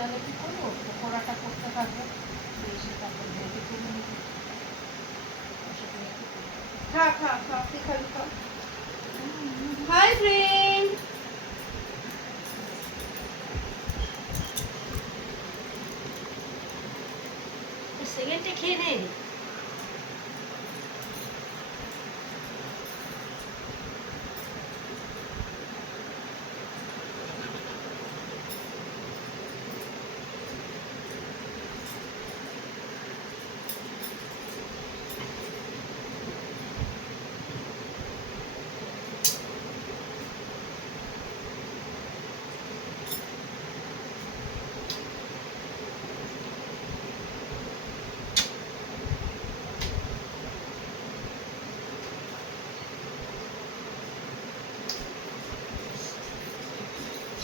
তাহলে কি করবো, পকোড়াটা করতে পারবো, এসে তারপর রেডি করে নেবো। খা খা খা, তুই খাবি খা। হাই ফ্রেন্ড, সেকেন্ডে খেয়ে নে।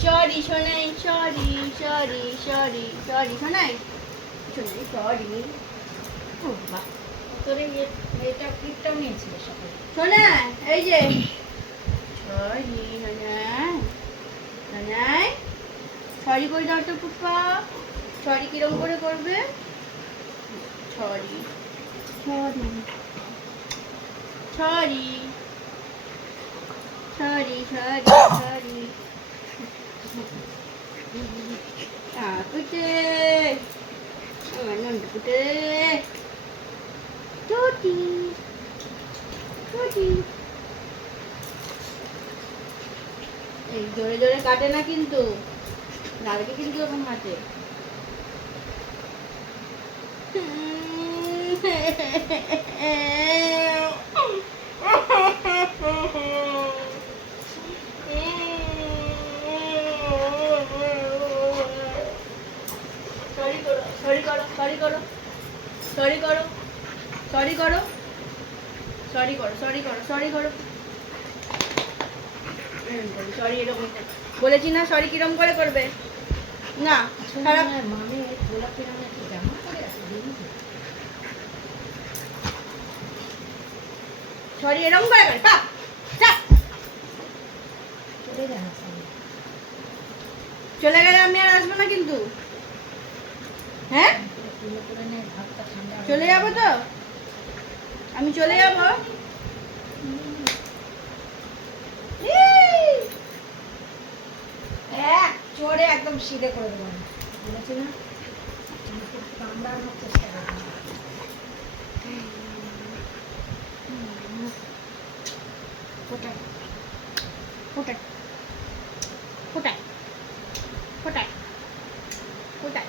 সরি শোনাই, সরি সরি সরি সরি শোনাই, শোনাই সরি। ও বাহ, তোর এটা ক্লিপটাও নিয়েছিল সকালে। শোনা এই যে সরি শোনাই, শোনাই সরি করে দাও তো পুষ্পা। সরি কিরম করে করবে? Sorry sorry sorry sorry sorry sorry. কুটে আমার নন্দ কুটে টুটি টুটি। এই জোরে জোরে কাটে না কিন্তু, লাগবে কিন্তু এখন হাতে। সরি করো, সরি করো, সরি করো, সরি করো, সরি করো, সরি করো, সরি করো, সরি করো। সরি এরকম বলেছি না, সরি কিরম করে করবে না। খারাপ মানে গোলাপি রঙের একটা জামা পরে আছে, দেখি সরি এরকম করে করে পা চলে যাবে সামনে। চলে গেলে আমি আর আসবো না কিন্তু, হ্যাঁ তুলে করে নে, ভাতটা ঠান্ডা হয়ে চলে যাবো তো, আমি চলে যাবো। চড়ে একদম সিধে করে দেবো আমি, বলেছি না খুব কামড়ানোর চেষ্টা করবো। ফোটায় ফোটায় ফোটায় ফোটায় ফোটায়